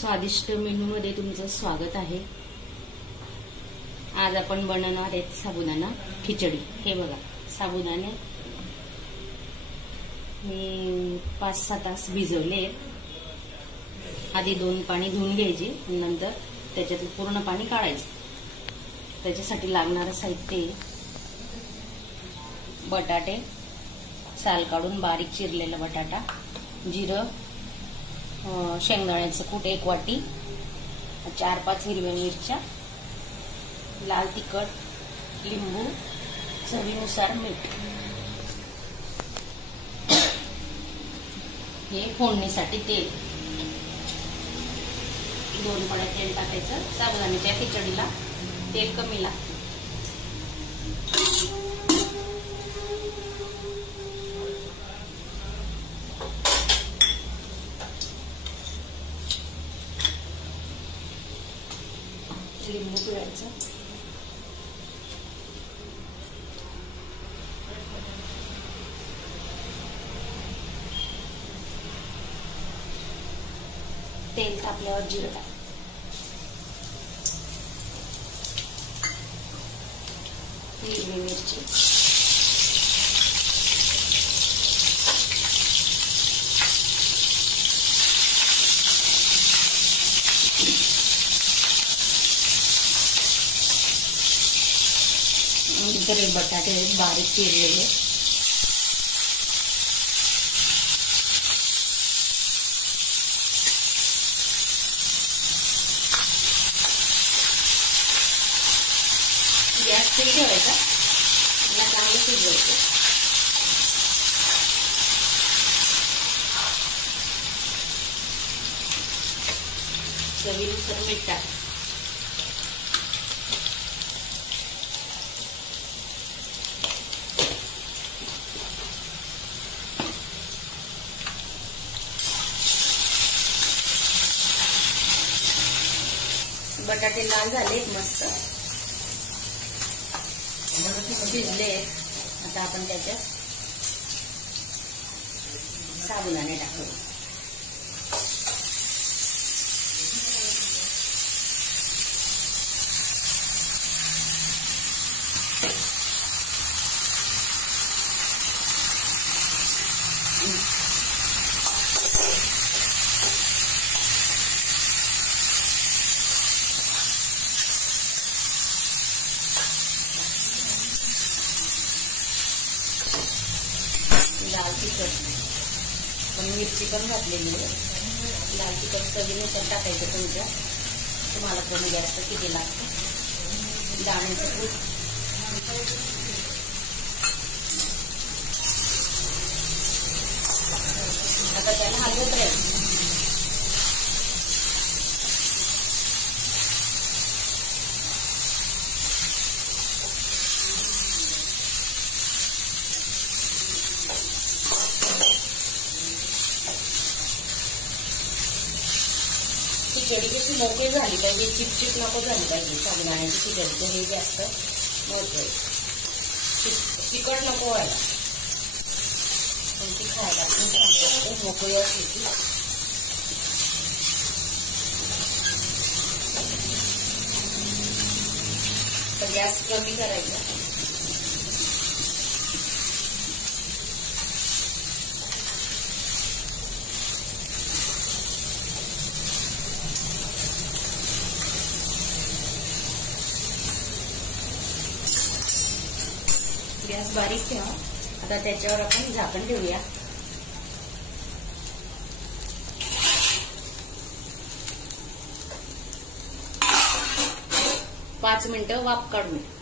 स्वादिष्ट मेनूमध्ये तुमचं स्वागत आहे। आज आपण बनवणार आहेत साबुदाणा खिचडी। हे बघा, साबुदाणे मी 5-6 तास भिजवले। आधी 2 पाणी धुवून घ्यायचे, नंतर त्याच्यातलं पूर्ण पाणी काढायचं। त्याच्यासाठी लागणारं साहित्य: बटाटे साल काढून बारीक चिरलेला बटाटा, जिरं, शेंगदाण्याचं कूट 1 वाटी, 4-5 हिरव्या मिरच्या, लाल तिखट, लिंबू, चवीनुसार मीठ। हे फोडणीसाठी तेल, 2 पळ्या तेल टाकायचं। साबुदाण्याच्या खिचडीला तेल कमी लागतं। लिंबू पिळायचं, तेल तापल्यावर जिरं टाकायचं, हिरवी मिरची, बटाटे बारीक चिरलेले, गॅस फुल ठेवायचा, चांगलं शिजवायचं। चवीनुसार मीठ टाक, बटाटे लाल झाले, मस्त शिजले। आता आपण त्याच्यात साबुदाणे टाकू। लाल तिखट पण मिरची पण घातलेली आहे। लाल तिखट चवीनुसार टाकायचं तुमच्या, तुम्हाला कमी जास्त किती लागतं। दाण्याचं कूट, आता त्याला हलवत राहायचं। खिचडी कशी मोकळी झाली पाहिजे, चिपचिप नको झाली पाहिजे। साबुदाण्याची खिचडी हे जास्त महत्त्वाचं, तिखट नको व्हायला, पण ती खायला पण चांगली लागते मोकळी असली की। तर गॅस कमी करायचा, गॅस बारीक ठेवा। आता त्याच्यावर आपण झाकण ठेवूया। 5 मिनिटं वाफ काढूया।